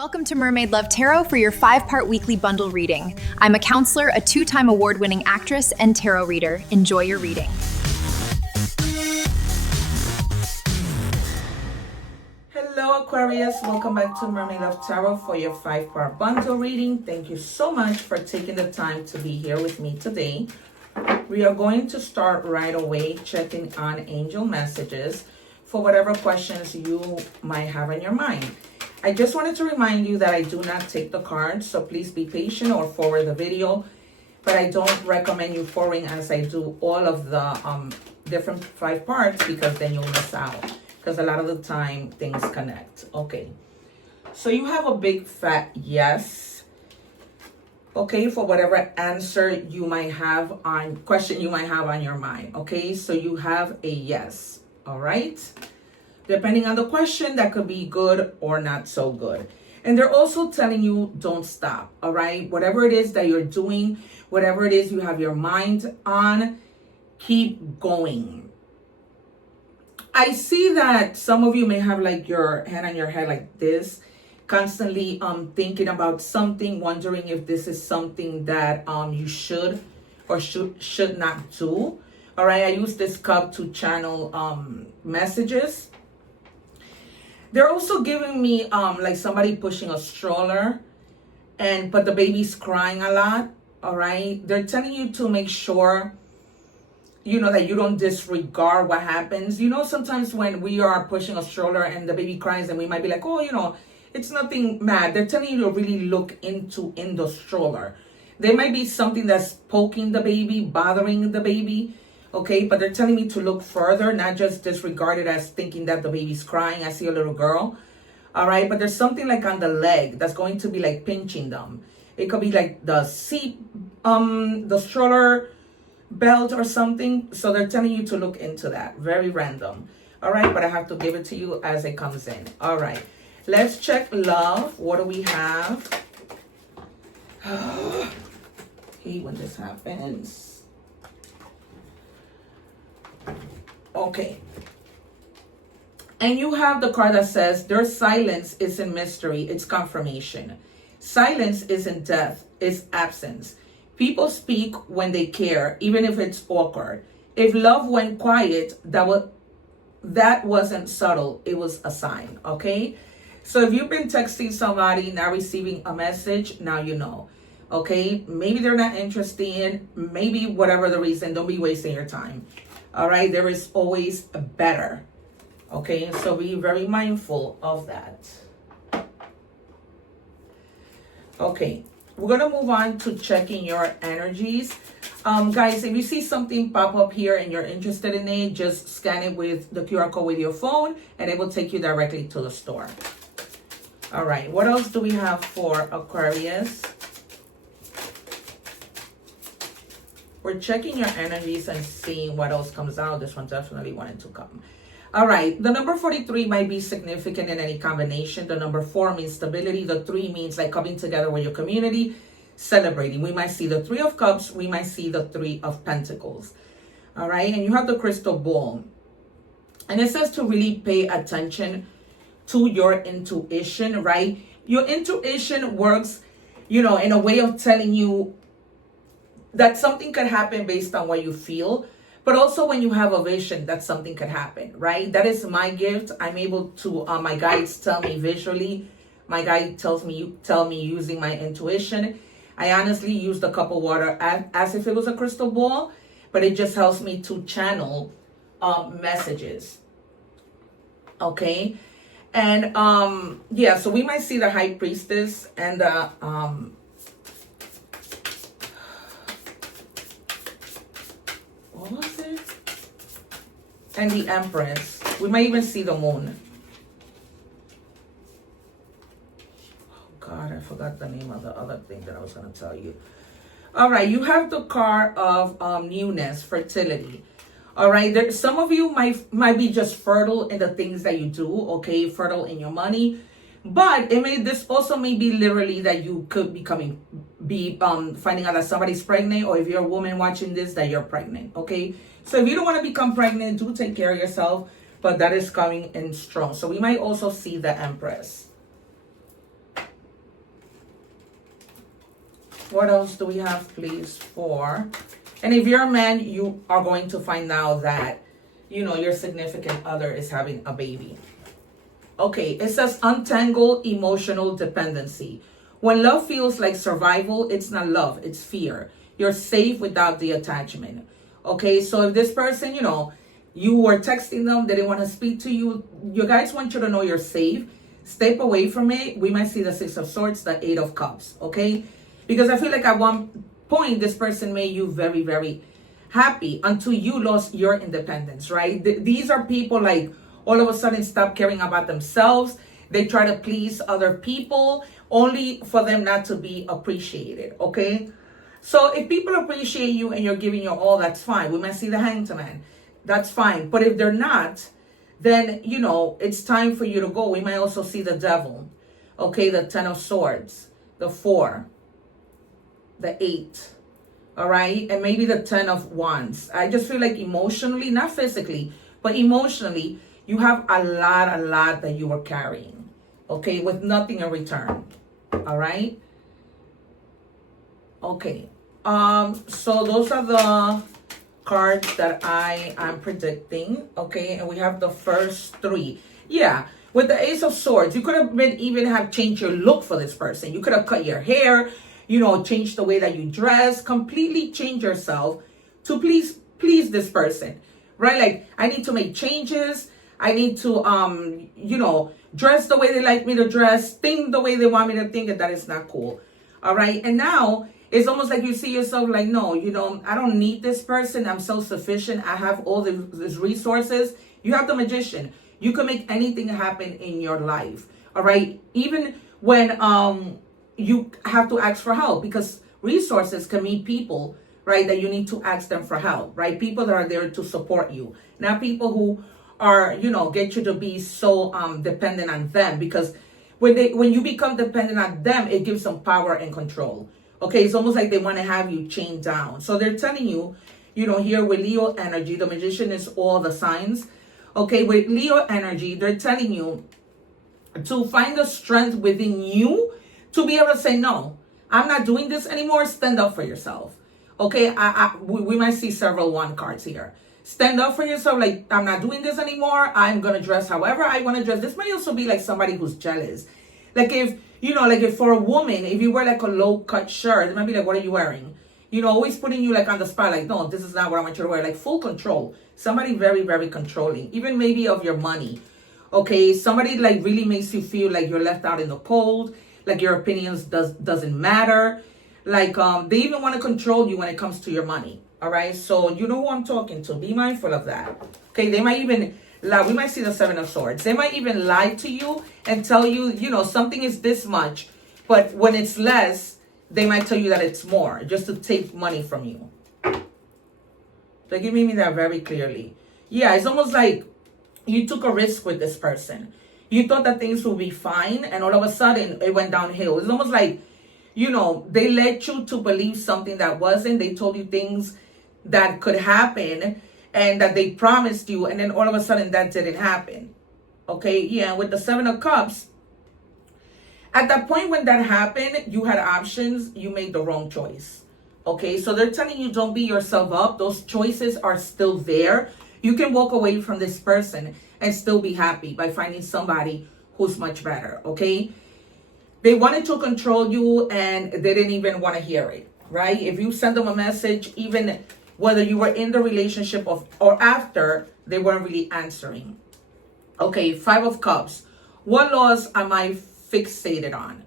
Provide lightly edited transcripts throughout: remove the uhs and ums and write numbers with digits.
Welcome to Mermaid Love Tarot for your 5-part weekly bundle reading. I'm a counselor, a 2-time award-winning actress, and tarot reader. Enjoy your reading. Hello Aquarius, welcome back to Mermaid Love Tarot for your 5-part bundle reading. Thank you so much for taking the time to be here with me today. We are going to start right away checking on angel messages for whatever questions you might have in your mind. I just wanted to remind you that I do not take the cards, so please be patient or forward the video. But I don't recommend you forwarding as I do all of the different 5 parts, because then you'll miss out. Because a lot of the time things connect. Okay, so you have a big fat yes. Okay, for whatever answer you might have on question you might have on your mind. Okay, so you have a yes. All right. Depending on the question, that could be good or not so good. And they're also telling you don't stop, all right? Whatever it is that you're doing, whatever it is you have your mind on, keep going. I see that some of you may have like your hand on your head like this, constantly thinking about something, wondering if this is something that you should or should not do. All right, I use this cup to channel messages. They're also giving me like somebody pushing a stroller, but the baby's crying a lot. All right, they're telling you to make sure, you know, that you don't disregard what happens. You know, sometimes when we are pushing a stroller and the baby cries, and we might be like, oh, you know, it's nothing mad. They're telling you to really look in the stroller. There might be something that's poking the baby, bothering the baby. Okay, but they're telling me to look further, not just disregard it as thinking that the baby's crying. I see a little girl. All right, but there's something like on the leg that's going to be like pinching them. It could be like the seat, the stroller belt or something. So they're telling you to look into that. Very random. All right, but I have to give it to you as it comes in. All right, let's check love. What do we have? Hate when this happens. Okay, and you have the card that says their silence isn't mystery, it's confirmation. Silence isn't death, it's absence. People speak when they care, even if it's awkward. If love went quiet, that wasn't subtle, it was a sign. Okay, so if you've been texting somebody, not receiving a message, now you know. Okay, maybe they're not interested, maybe whatever the reason, don't be wasting your time. All right, there is always a better. Okay, so be very mindful of that. Okay, we're going to move on to checking your energies. Guys, if you see something pop up here and you're interested in it, just scan it with the QR code with your phone and it will take you directly to the store. All right, what else do we have for Aquarius? We're checking your energies and seeing what else comes out. This one definitely wanted to come. All right. The number 43 might be significant in any combination. The number 4 means stability. The 3 means like coming together with your community, celebrating. We might see the 3 of Cups. We might see the 3 of Pentacles. All right. And you have the crystal ball. And it says to really pay attention to your intuition, right? Your intuition works, you know, in a way of telling you that something could happen based on what you feel, but also when you have a vision that something could happen, right? That is my gift. I'm able to, my guides tell me visually. My guide tell me using my intuition. I honestly use the cup of water as if it was a crystal ball, but it just helps me to channel messages. Okay. And yeah, so we might see the High Priestess and the what was it? And the Empress. We might even see the Moon. Oh God, I forgot the name of the other thing that I was going to tell you. All right, you have the card of newness, fertility. All right, some of you might be just fertile in the things that you do. Okay, fertile in your money. But this also may be literally that you could be finding out that somebody's pregnant, or if you're a woman watching this, that you're pregnant. Okay, so if you don't want to become pregnant, do take care of yourself. But that is coming in strong. So we might also see the Empress. What else do we have, please, for... And if you're a man, you are going to find out that, you know, your significant other is having a baby. Okay, it says untangle emotional dependency. When love feels like survival, it's not love, it's fear. You're safe without the attachment. Okay, so if this person, you know, you were texting them, they didn't want to speak to you, you guys want you to know you're safe. Step away from it. We might see the Six of Swords, the Eight of Cups, okay? Because I feel like at one point, this person made you very, very happy until you lost your independence, right? These are people like all of a sudden stop caring about themselves. They try to please other people only for them not to be appreciated, okay? So if people appreciate you and you're giving your all, that's fine. We might see the Hanged Man. That's fine. But if they're not, then, you know, it's time for you to go. We might also see the Devil, okay? The Ten of Swords, the 4, the 8, all right? And maybe the 10 of Wands. I just feel like emotionally, not physically, but emotionally, you have a lot that you are carrying, okay? With nothing in return, all right? Okay, so those are the cards that I am predicting, okay? And we have the first 3. Yeah, with the Ace of Swords, you could have even have changed your look for this person. You could have cut your hair, you know, changed the way that you dress, completely change yourself to please this person, right? Like, I need to make changes. I need to, you know, dress the way they like me to dress, think the way they want me to think, and that is not cool, all right? And now, it's almost like you see yourself like, no, you know, I don't need this person. I'm self-sufficient. I have all these resources. You have the Magician. You can make anything happen in your life, all right? Even when you have to ask for help, because resources can mean people, right, that you need to ask them for help, right? People that are there to support you, not people who are, you know, get you to be so dependent on them, because when you become dependent on them, it gives them power and control. Okay, it's almost like they want to have you chained down. So they're telling you, you know, here with Leo energy, the Magician is all the signs. Okay, with Leo energy, they're telling you to find the strength within you to be able to say, no, I'm not doing this anymore. Stand up for yourself. Okay, we might see several 1 cards here. Stand up for yourself, like, I'm not doing this anymore. I'm going to dress however I want to dress. This might also be like somebody who's jealous. Like if, you know, like if for a woman, if you wear like a low cut shirt, it might be like, what are you wearing? You know, always putting you like on the spot, like, no, this is not what I want you to wear. Like full control. Somebody very, very controlling, even maybe of your money. Okay, somebody like really makes you feel like you're left out in the cold, like your opinions doesn't matter. Like they even want to control you when it comes to your money. All right, so you know who I'm talking to. Be mindful of that. Okay, they might even lie. We might see the 7 of Swords. They might even lie to you and tell you, you know, something is this much, but when it's less, they might tell you that it's more, just to take money from you. They're giving me that very clearly. Yeah, it's almost like you took a risk with this person. You thought that things would be fine, and all of a sudden, it went downhill. It's almost like, you know, they led you to believe something that wasn't. They told you things that could happen and that they promised you, and then all of a sudden that didn't happen. Okay, yeah, with the 7 of Cups, at that point when that happened, you had options, you made the wrong choice. Okay, so they're telling you don't beat yourself up. Those choices are still there. You can walk away from this person and still be happy by finding somebody who's much better, okay? They wanted to control you and they didn't even want to hear it, right? If you send them a message, even whether you were in the relationship or after, they weren't really answering. Okay, 5 of Cups. What laws am I fixated on?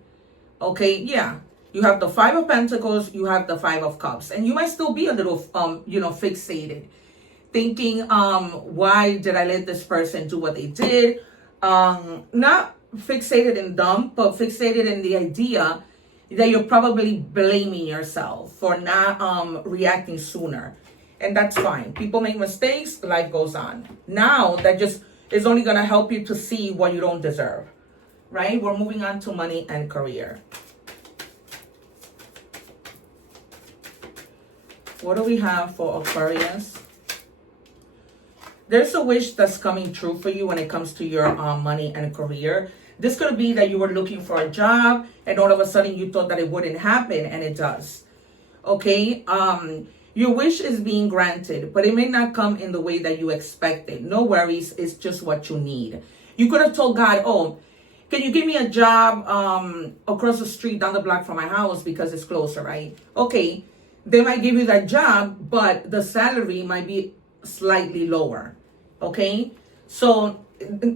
Okay, yeah. You have the 5 of Pentacles, you have the 5 of Cups. And you might still be a little, you know, fixated. Thinking, why did I let this person do what they did? Not fixated in dumb, but fixated in the idea that you're probably blaming yourself for not reacting sooner. And that's fine. People make mistakes, life goes on. Now, that just is only going to help you to see what you don't deserve. Right? We're moving on to money and career. What do we have for Aquarius? There's a wish that's coming true for you when it comes to your money and career. This could be that you were looking for a job and all of a sudden you thought that it wouldn't happen, and it does. Okay, your wish is being granted, but it may not come in the way that you expected. No worries, it's just what you need. You could have told God, oh, can you give me a job across the street down the block from my house because it's closer, right? Okay, they might give you that job, but the salary might be slightly lower. Okay, so,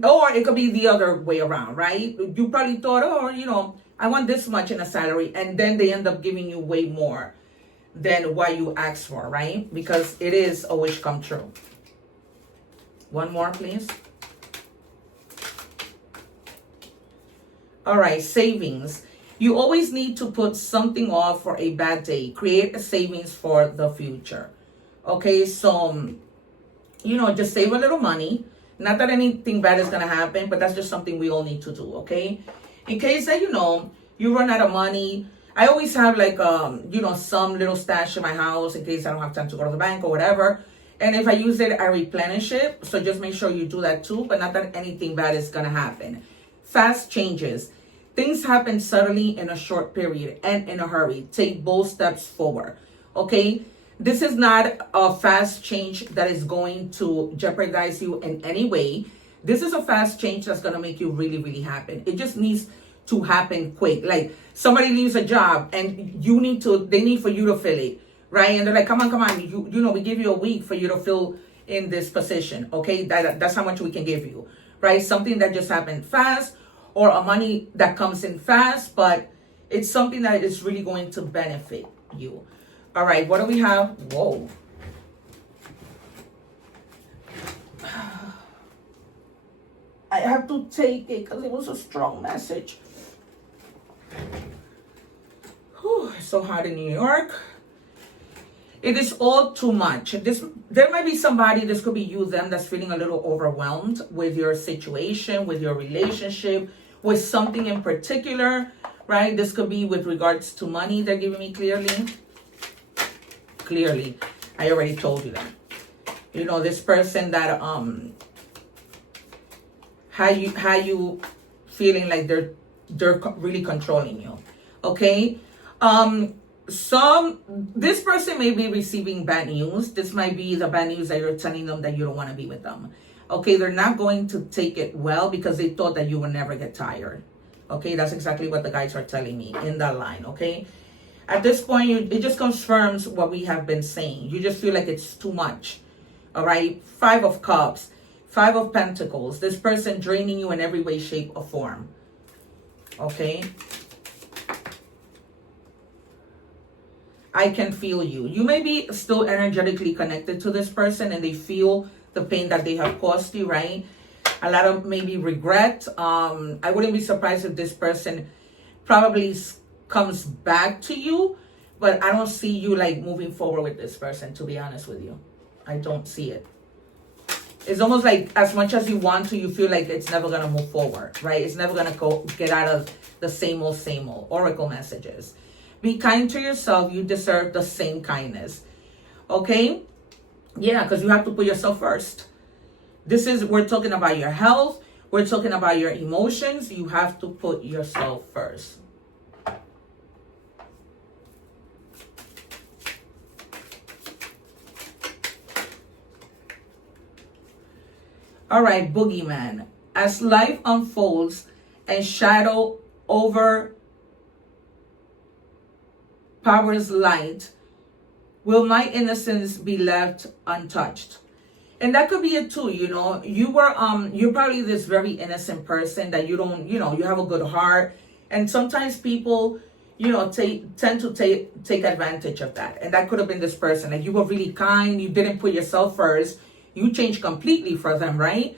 or it could be the other way around, right? You probably thought, oh, I want this much in a salary, and then they end up giving you way more than what you asked for, right? Because it is a wish come true. One more, please. All right, savings. You always need to put something off for a bad day. Create a savings for the future. Okay, so, just save a little money. Not that anything bad is going to happen, but that's just something we all need to do, okay? In case that, you run out of money. I always have like, some little stash in my house in case I don't have time to go to the bank or whatever. And if I use it, I replenish it. So just make sure you do that too, but not that anything bad is going to happen. Fast changes. Things happen suddenly in a short period and in a hurry. Take bold steps forward. Okay? This is not a fast change that is going to jeopardize you in any way. This is a fast change that's going to make you really, really happy. It just needs to happen quick. Like somebody leaves a job and they need for you to fill it, right? And they're like, come on, we give you a week for you to fill in this position. Okay? That's how much we can give you, right? Something that just happened fast, or a money that comes in fast, but it's something that is really going to benefit you. All right, what do we have? Whoa. I have to take it because it was a strong message. Whew, it's so hot in New York. It is all too much. There might be somebody, this could be you, them, that's feeling a little overwhelmed with your situation, with your relationship, with something in particular, right? This could be with regards to money, they're giving me clearly. Clearly, I already told you that. This person that how you feeling like they're really controlling you. Okay? This person may be receiving bad news. This might be the bad news that you're telling them that you don't want to be with them. Okay, they're not going to take it well because they thought that you would never get tired. Okay, that's exactly what the guys are telling me in that line. Okay, at this point, it just confirms what we have been saying. You just feel like it's too much. All right, 5 of Cups, 5 of Pentacles. This person draining you in every way, shape, or form. Okay. I can feel you. You may be still energetically connected to this person and they feel the pain that they have caused you, right? A lot of maybe regret. I wouldn't be surprised if this person probably comes back to you, but I don't see you like moving forward with this person, to be honest with you. I don't see it. It's almost like as much as you want to, you feel like it's never going to move forward, right? It's never going to get out of the same old oracle messages. Be kind to yourself. You deserve the same kindness. Okay? Yeah, because you have to put yourself first. We're talking about your health. We're talking about your emotions. You have to put yourself first. All right, boogeyman. As life unfolds and shadow overpowers light, will my innocence be left untouched? And that could be it too, you're probably this very innocent person that you don't, you have a good heart. And sometimes people, tend to take advantage of that. And that could have been this person. Like you were really kind. You didn't put yourself first. You changed completely for them, right?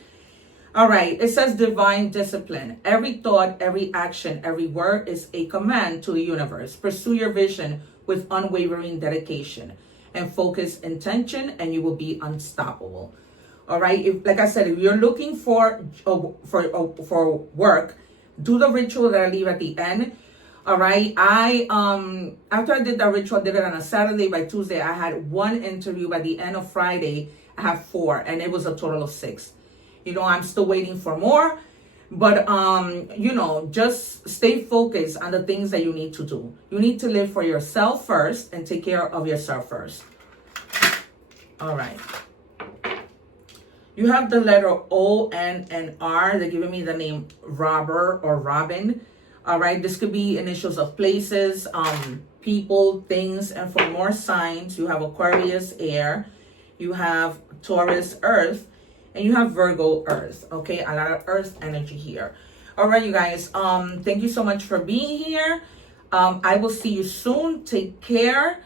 All right. It says divine discipline. Every thought, every action, every word is a command to the universe. Pursue your vision with unwavering dedication and focused intention, and you will be unstoppable. All right. Like I said, if you're looking for work, do the ritual that I leave at the end. All right. After I did that ritual, I did it on a Saturday. By Tuesday, I had 1 interview. By the end of Friday, I have 4, and it was a total of 6. I'm still waiting for more. But you know, just stay focused on the things that you need to do. You need to live for yourself first and take care of yourself first. All right. You have the letter O, N, and R. They're giving me the name Robert or Robin. All right. This could be initials of places, people, things. And for more signs, you have Aquarius, air. You have Taurus, earth. And you have Virgo, earth. Okay. A lot of earth energy here. All right, you guys. Thank you so much for being here. I will see you soon. Take care.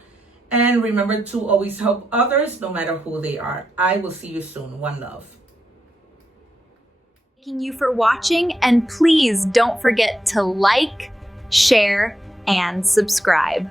And remember to always help others, no matter who they are. I will see you soon. One love. Thanking you for watching, and please don't forget to like, share, and subscribe.